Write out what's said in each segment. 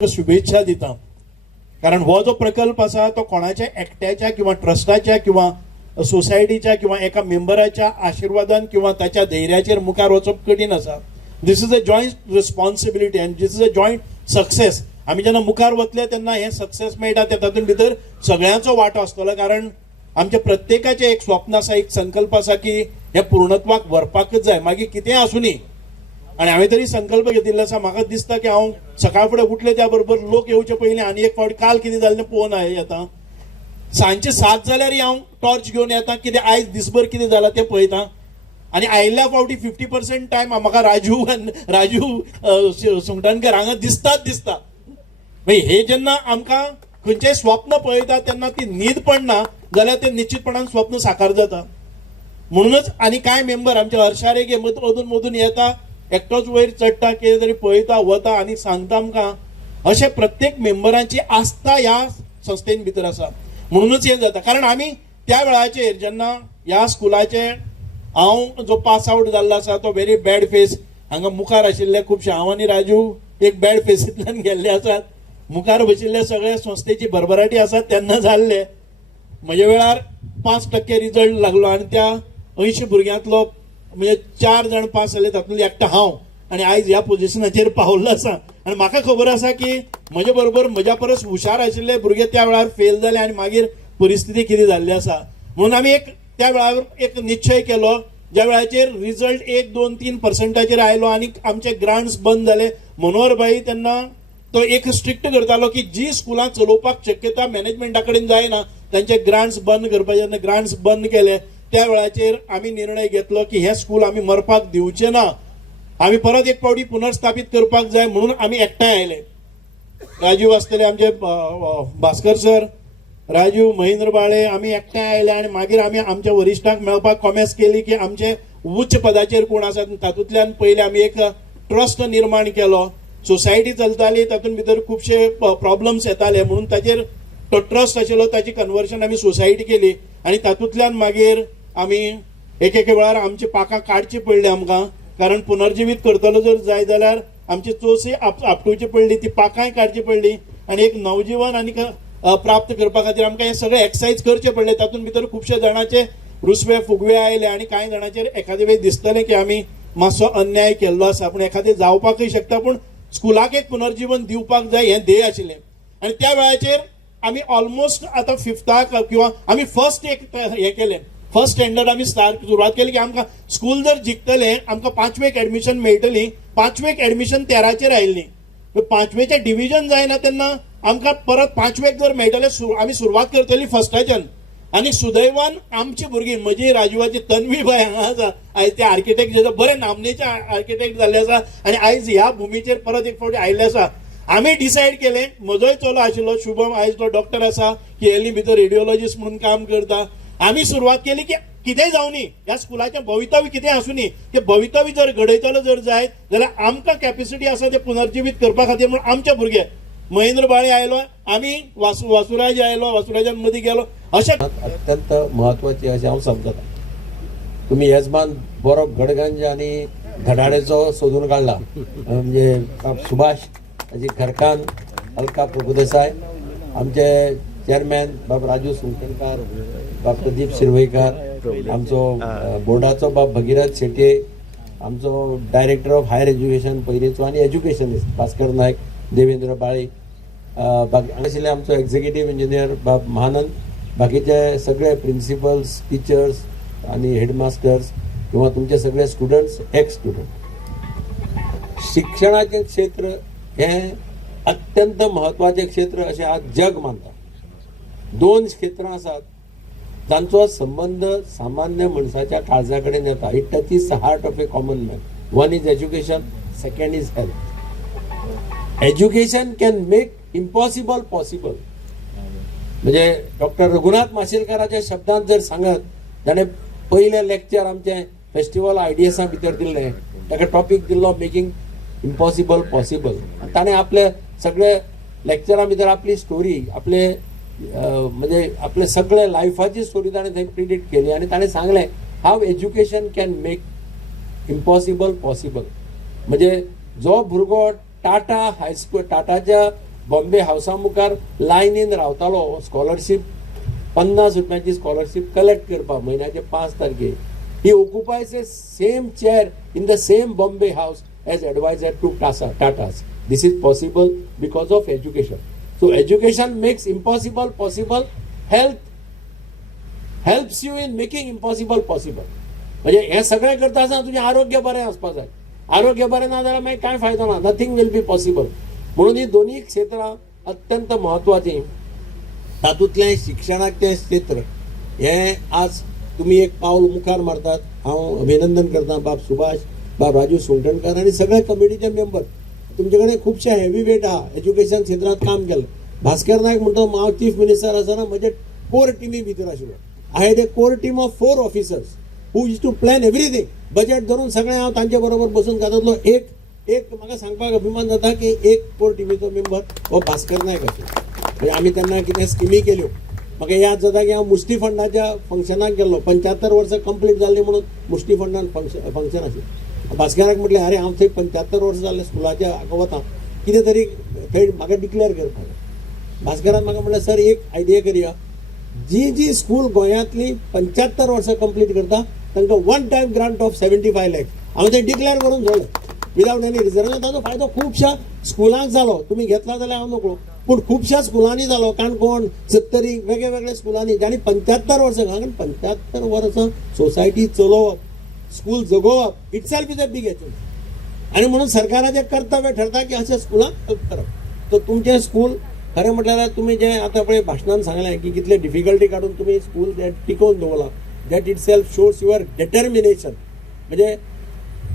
शुभेच्छा दिता, कारण हो जो प्रकल्प असा तो कोणाच्या एकट्याच्या किंवा ट्रस्टाच्या किंवा सोसायटीच्या किंवा एका मेंबराच्या आशीर्वादान किंवा त्याच्या धैर्याचेर मुखार वचप कठीण असा. This is a joint responsibility and this is a joint success. आम्ही जेन्ना मुखार वतले तेन्ना हे सक्सेस मेळटा ते तातूंत भितर सगळ्यांचो वांटो आसतलो, कारण आमच्या प्रत्येकाचे एक स्वप्न आसा, एक संकल्प आसा की हे पूर्णत्वाक व्हरपाकच जाय, मागीर कितें आसूनी. आणि हांवें तरी संकल्प घेतिल्लो आसा. म्हाका दिसता की हांव सकाळ फुडें उठले त्या बरोबर लोक येवचे पयलीं आनी एक फावट काल कितें जालें पळोवन येता. सांजचे 7 जाल्यारय हांव टॉर्च घेवन येता, कितें आयज दिसभर कितें जालां तें पळयतां. आनी आयिल्ल्या फावटी 50% टायम म्हाका राजू सुंगटाणकर हांगा दिसताच दिसता. हे जेन्ना आमकां खंयचेंय स्वप्न पळयता तेन्ना ती न्हीद पडना जाल्यार ते निश्चितपणान स्वप्न साकार जाता. म्हणूनच आनी कांय मेंबर आमचे हर्षा रेगे अदून मदून येता, एकटोच वयर चडटा, कितें तरी पळयता वता आनी सांगता आमकां. अशें प्रत्येक मेंबरांची आस्था ह्या संस्थेन भितर आसा. म्हणूनच हें जाता, कारण आमी त्या वेळाचेर जेन्ना ह्या स्कुलाचे हांव जो पास आउट जाल्लो आसा तो व्हेरी बॅड फेस, हांगा मुखार आशिल्ले खुबशे हांव आनी राजू एक बॅड फेसींतल्यान गेल्ले आसात. मुखार बशिल्ले सगळे संस्थेची भरभराटी आसा तेन्ना जाल्ले. म्हजे वेळार 5% रिजल्ट लागलो आनी त्या 80 भुरग्यांतलो म्हणजे 4 जाण पास जाले, तातूंतलो एकटो हांव. आनी आयज ह्या पोझिशनाचेर पावल्लो आसा. आनी म्हाका खबर आसा की म्हजे बरोबर म्हज्या परस हुशार आशिल्ले भुरगे त्या वेळार फेल जाले आनी मागीर परिस्थिती कितें जाल्ली आसा. म्हणून आमी त्या वेळार एक निश्चय केलो, ज्या वेळाचेर रिजल्ट 1, 2, 3% आयलो आनी आमचे ग्रांट्स बंद जाले. मनोहर भाई तेन्ना तो एक स्ट्रिक्ट करतालो की जी स्कुलां चलोवपाक शक्यता मॅनेजमेंटा कडेन जायना तांचे ग्रांट्स बंद करपाचे. ग्रांट्स बंद केले. त्या वेळाचेर आमी निर्णय घेतलो की हे स्कूल आमी मरपाक दिवचे ना, आमी परत एक फावटी पुनर्स्थापीत करपाक जाय. म्हणून आमी एकठांय आयले. राजीव आसतले आमचे भास्कर सर, राजीव, महेंद्र बाळे, आमी एकठांय आयले आनी मागीर आमी आमच्या वरिश्ठांक मेळपाक कॉमेस केली की आमचे उच्च पदाचेर कोण आसात तातूंतल्यान पयलीं आमी एक ट्रस्ट निर्माण केलो. सोसायटी चलताली, तातूंत भितर खुबशे प्रॉब्लम्स येताले, म्हणून ताचेर तो ट्रस्ट आशिल्लो, ताची कन्वर्शन आमी सोसायटी केली. आनी तातूंतल्यान मागीर आमी एक वेळार आमची पाकां काडची पडली आमकां, कारण पुनर्जिवीत करतलो जर जाय जाल्यार आमची चोसी आपटोवची पडली, ती पाकांय काडची पडली आनी एक नवजीवन आनी प्राप्त करपा खातीर आमकां हे सगळे एक्सरसाइज करचे पडले. तातूंत भितर खुबशे जाणांचे रुसवे फुगवे आयले आनी कांय जाणांचेर एखादे वेळी दिसतलें की आमी मातसो अन्याय केल्लो आसा, पूण एखादें जावपाकय शकता, पूण स्कुलाक एक पुनर्जीवन दिवपाक जाय हें ध्येय आशिल्लें. आनी त्या वेळाचेर आमी ऑलमोस्ट आतां 5थाक किंवा आमी फर्स्ट एक हें केलें, फर्स्ट स्टँडर्ड आमी सुरवात केली की आमकां स्कूल जर जिखतलें आमकां 5वेक एडमिशन मेळटली. 5वेक एडमिशन 13चेर आयिल्ली. 5वेचें डिविजन जायना तेन्ना आमकां परत 5वेक जर मेळटलें आमी सुरवात करतली फर्स्टाच्यान. आनी सुदैवान आमची भुरगीं, म्हजी राजूवाची तन्वी बाय हांगा आसा, आयज ते आर्किटेक्ट जे बरे नामनेचे आर्किटेक्ट जाल्ले आसा आनी आयज ह्या भुमीचेर परत एक फावटी आयिल्ले आसा. आमी डिसायड केलें, म्हजोय चलो आशिल्लो शुभम, आयज तो डॉक्टर आसा, केएलई भितर रेडिओलॉजिस्ट म्हणून काम करता. आमी सुरवात केली की कितेंय जावनी, ह्या स्कुलाचें भवितव्य कितें आसूनी, ते भवितव्य जर घडयतलो जर जाय जाल्यार आमकां कॅपेसिटी आसा ते पुनर्जिवीत करपा खातीर. म्हणून आमचे भुरगे, महेंद्र बाळे आयलो, आमी वासुराज आयलो, वासुराजान मदीं गेलो. अशें अत्यंत महत्वाची अशें हांव समजता. तुमी येजमान बरो गडगंज आनी धडाडेचो सोदून काडला. म्हणजे सुभाष, ताजी घरकान अलका प्रभुदेसाय, आमचे चेअरमॅन बाब राजू सुंगटणकार, बाब प्रदीप शिरवयकार, आमचो बोर्डाचो बाब भगिरथ शेटये, आमचो डायरेक्टर ऑफ हायर एज्युकेशन पयलींचो आनी एज्युकेशनिस्ट भास्कर नायक, देवेंद्र बाळे, आशिल्ले आमचो एक्झिक्युटीव इंजिनियर बाब महानंद, बाकीचे सगळे प्रिन्सिपल्स, टिचर्स आनी हेडमास्टर्स किंवा तुमचे सगळे स्टुडंट्स, एक्स स्टुडंट. शिक्षणाचें क्षेत्र हें अत्यंत महत्वाचें क्षेत्र अशें आज जग मानता. 2 क्षेत्रां आसात तांचो संबंध सामान्य मनशाच्या काळजा कडेन येता. It touches the heart of a common man. One is education, second is health. Education can make impossible possible. म्हणजे डॉक्टर रघुनाथ माशेलकाराच्या शब्दांत जर सांगत, ताणें पयलें लेक्चर आमचें फेस्टिवल आयडियसां भितर दिल्लें, ताका टॉपीक दिल्लो मेकिंग इम्पॉसिबल पॉसिबल. ताणें आपले सगळे लेक्चरां भितर आपली स्टोरी, आपले म्हणजे आपले सगळे लायफाची स्टोरी ताणें थंय प्रिडिक्ट केली आनी ताणें सांगलें हाव education can make impossible possible. म्हणजे जो भुरगो टाटा हायस्कूल, टाटाच्या बॉम्बे हावसा मुखार लायनीन रावतालो स्कॉलरशीप 50 रुपयाची स्कॉलरशीप कलेक्ट करपाक म्हयन्याचे 5 तारखेर. ही occupies a same chair in the same Bombay house as advisor to Tatas. This is possible because of education. So education makes impossible possible. Health helps you in making impossible possible. म्हणजे हे सगळें करता आसतना तुजें आरोग्य बरें आसपाक जाय. आरोग्य बरें ना जाल्यार मागीर कांय फायदो ना. Nothing will be possible. म्हणून ही दोन्ही क्षेत्रां अत्यंत महत्वाची. तातूंतलें शिक्षणाचें क्षेत्र हे आज तुम्ही एक पाऊल मुखार मारतात. हांव अभिनंदन करता बाब सुभाष, बाब राजू सुंगटणकर आणि सगळे कमिटीचे मेंबर. तुमचे कडेन खुबशे हेवी वेट आहा एज्युकेशन क्षेत्रांत काम केलें. भास्कर नायक म्हणटा हांव चीफ मिनिस्टर आसतना म्हजे कोर टिमी भितर आशिल्लो. I had a core team of 4 officers who use to plan everything. Budget धरून सगळें हांव तांचे बरोबर बसून कातातलो. एक म्हाका सांगपाक अभिमान जाता की एक कोर टिमीचो मेंबर हो भास्कर नायक आशिल्लो. म्हणजे आमी तेन्ना कितें स्किमी केल्यो. म्हाका याद जाता की हांव मुष्टी फंडाच्या फंक्शनाक गेल्लो. 75 वर्सां कंप्लीट जाल्ली म्हणून मुष्टी फंडान फंक्शन आशिल्लें. भास्कराक म्हटलें अरे हांव थंय 75 वर्सां जाल्ले स्कुलाच्या हाका वता, कितें तरी थंय म्हाका डिक्लेअर करपाक. भास्करान म्हाका म्हटलें सर एक आयडिया करया. जी स्कूल गोंयांतली 75 वर्सां कंप्लीट करता तांकां 1 टायम ग्रांट ऑफ 75 lakhs हांव तें डिक्लेअर करून सोडलें विदावट एनी रिजन. ताचो फायदो खुबशा स्कुलांक जालो. तुमी घेतला जाल्यार हांव नकळो, पूण खुबशा स्कुलांनी जालो. काणकोण, सत्तरी वेगळ्या स्कुलांनी ज्यांनी 75 वर्सां, कारण 75 वर्सां सोसायटी चलोवप, स्कूल जगोवप itself is a big achievement. आणि म्हणून सरकाराचें कर्तव्य ठरता की अशा स्कुलांक हेल्प करप. तर तुमचें स्कूल खरें म्हटल्यार तुमी जें आतां पळय भाशणान सांगलें की कितले डिफिकल्टी काडून तुमी स्कूल टिकोवन दवरला, that it self shows your determination. म्हणजे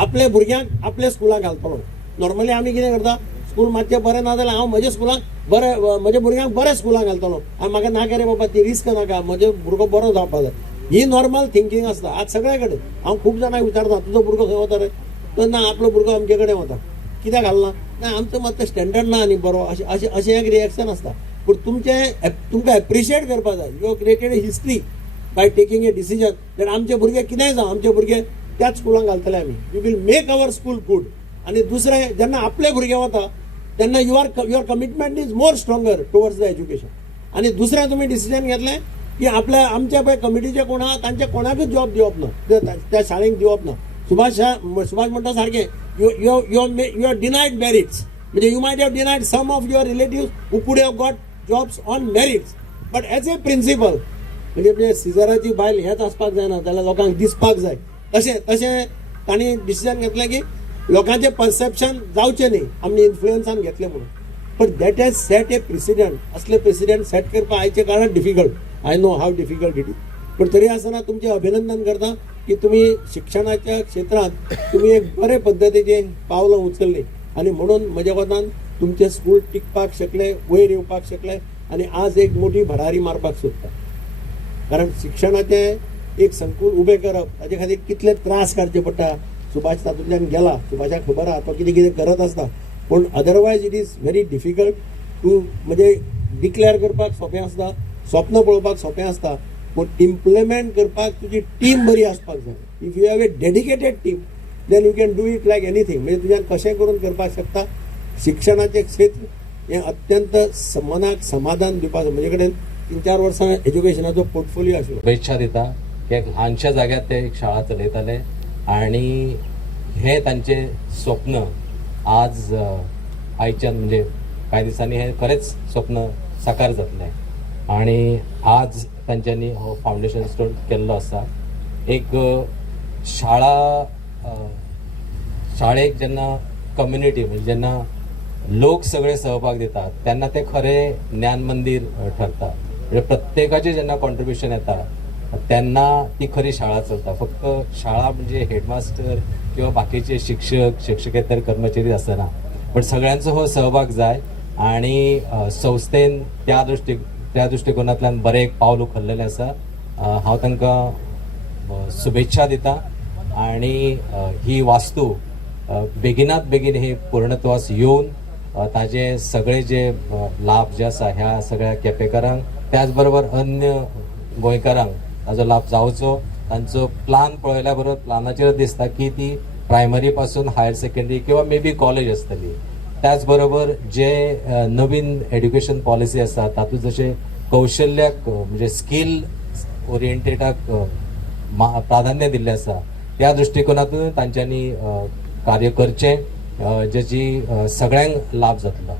आपल्या भुरग्यांक आपल्या स्कुलाक घालतलो. नॉर्मली आमी कितें करता, स्कूल मातशें बरें ना जाल्यार हांव म्हज्या स्कुलाक बरें, म्हज्या भुरग्यांक बरें स्कुलाक घालतलो. म्हाका नाका रे बाबा ती रिस्क नाका, म्हजो भुरगो बरो जावपाक जाय. ही नॉर्मल थिंकींग आसता आज सगळे कडेन. हांव खूब जाणांक विचारता तुजो भुरगो खंय वता रे, तर ना आपलो भुरगो आमचे कडेन वता. कित्याक घालना, ना आमचो मातसो स्टँडर्ड ना न्ही बरो, अशें एक रिएक्शन आसता. पूण तुमकां एप्रिशिएट करपाक जाय. You have created a history by taking a decision that आमचे भुरगे कितेंय जावं आमचे भुरगे त्याच स्कुलाक घालतले आमी. You will make our school good. आणि दुसरें जेन्ना आपले भुरगे वता तेन्ना your commitment is more stronger towards the education. आणि दुसरें तुमी डिसिजन घेतलें की आमच्या पळय कमिटीचे कोण आहा तांचे कोणाकूच जॉब दिवप ना, त्या शाळेक दिवप ना. सुभाष म्हणटा सारकें, यू आर डिनायड मेरिट्स. म्हणजे you might have denied some of your relative who could have got jobs on merits, but as a principle म्हणजे सिजराची बायल हेच आसपाक जायना, जाल्यार लोकांक दिसपाक जाय. तशें तांणी डिसिजन घेतलें की लोकांचे परसेप्शन जावचें न्ही, आमी इन्फ्लुएन्सान घेतलें म्हणून. But that has set a president. असले प्रेसिडेंट सेट करपाक आयच्या काळात difficult. I know how difficult it is. पण तरी आसतना तुमचें अभिनंदन करता की तुम्ही शिक्षणाच्या क्षेत्रात तुम्ही एक बरे पद्धतीचे पावलं उचलली. आणि म्हणून म्हज्या कोतान तुमचे स्कूल टिकपाक शकले, वयर येवपाक शकले. आणि आज एक मोठी भरारी मारपाक सोदता. कारण शिक्षणाचे एक संकुल उबें करप ताचे खातीर कितले त्रास काडचे पडटा. सुभाष तातूंतल्यान गेला, सुभाषाक खबर आहा तो कितें कितें करत आसता. पूण otherwise it is very difficult to म्हणजे डिक्लेअर करपाक सोंपें आसता, स्वप्न पळोवपाक सोंपें आसता, पूण इम्प्लिमेंट करपाक तुजी टीम बरी आसपाक जाय. If you have a dedicated team then you can do it like anything. म्हणजे तुज्यान कशें करून करपाक शकता. शिक्षणाचें क्षेत्र हें अत्यंत मनाक समाधान दिवपाक. म्हजे कडेन 3-4 वर्सां एज्युकेशनाचो पोर्टफोलियो आशिल्लो. शुभेच्छा दिता की एक ल्हानशा जाग्यार ते एक शाळा चलयताले आणि हे तांचे स्वप्न आज आयच्यान म्हणजे कांय दिसांनी हे खरेंच स्वप्न साकार जातलें. आणि आज तांच्यांनी हो फावंडेशन स्टोन केल्लो आसा. एक शाळेक जेन्ना कम्युनिटी म्हणजे जेन्ना लोक सगळे सहभाग दितात तेन्ना ते खरें ज्ञान मंदिर ठरता. म्हणजे प्रत्येकाचें जेन्ना कॉन्ट्रिब्युशन येता तेन्ना ती खरी शाळा चलता. फक्त शाळा म्हणजे हेडमास्टर किंवा बाकीचे शिक्षकेतर कर्मचारी आसना, पण सगळ्यांचो हो सहभाग जाय. आणि संस्थेन त्या दृश्टिकोनांतल्यान बरें एक पावल उखल्लेलें आसा. हांव तांकां शुभेच्छा दिता. आणि ही वास्तू बेगिनात बेगीन ही पूर्णत्वास येवन ताजे सगळे जे लाभ जे आसा ह्या सगळ्या केपेकारांक त्याच बरोबर अन्य गोंयकारांक ताजो लाभ जावचो. तांचो प्लान पळयल्या बरोबर प्लानाचेर दिसता की ती प्रायमरी पासून हायर सेकंडरी किंवा मे बी कॉलेज आसतली. त्याच बरोबर जे नवीन एड्युकेशन पॉलिसी आसा तातूंत जशे कौशल्याक म्हणजे स्कील ओरिएंटेडाक प्राधान्य दिल्लें आसा त्या दृश्टिकोनातून तांच्यांनी कार्य करचें जेची सगळ्यांक लाभ जातलो.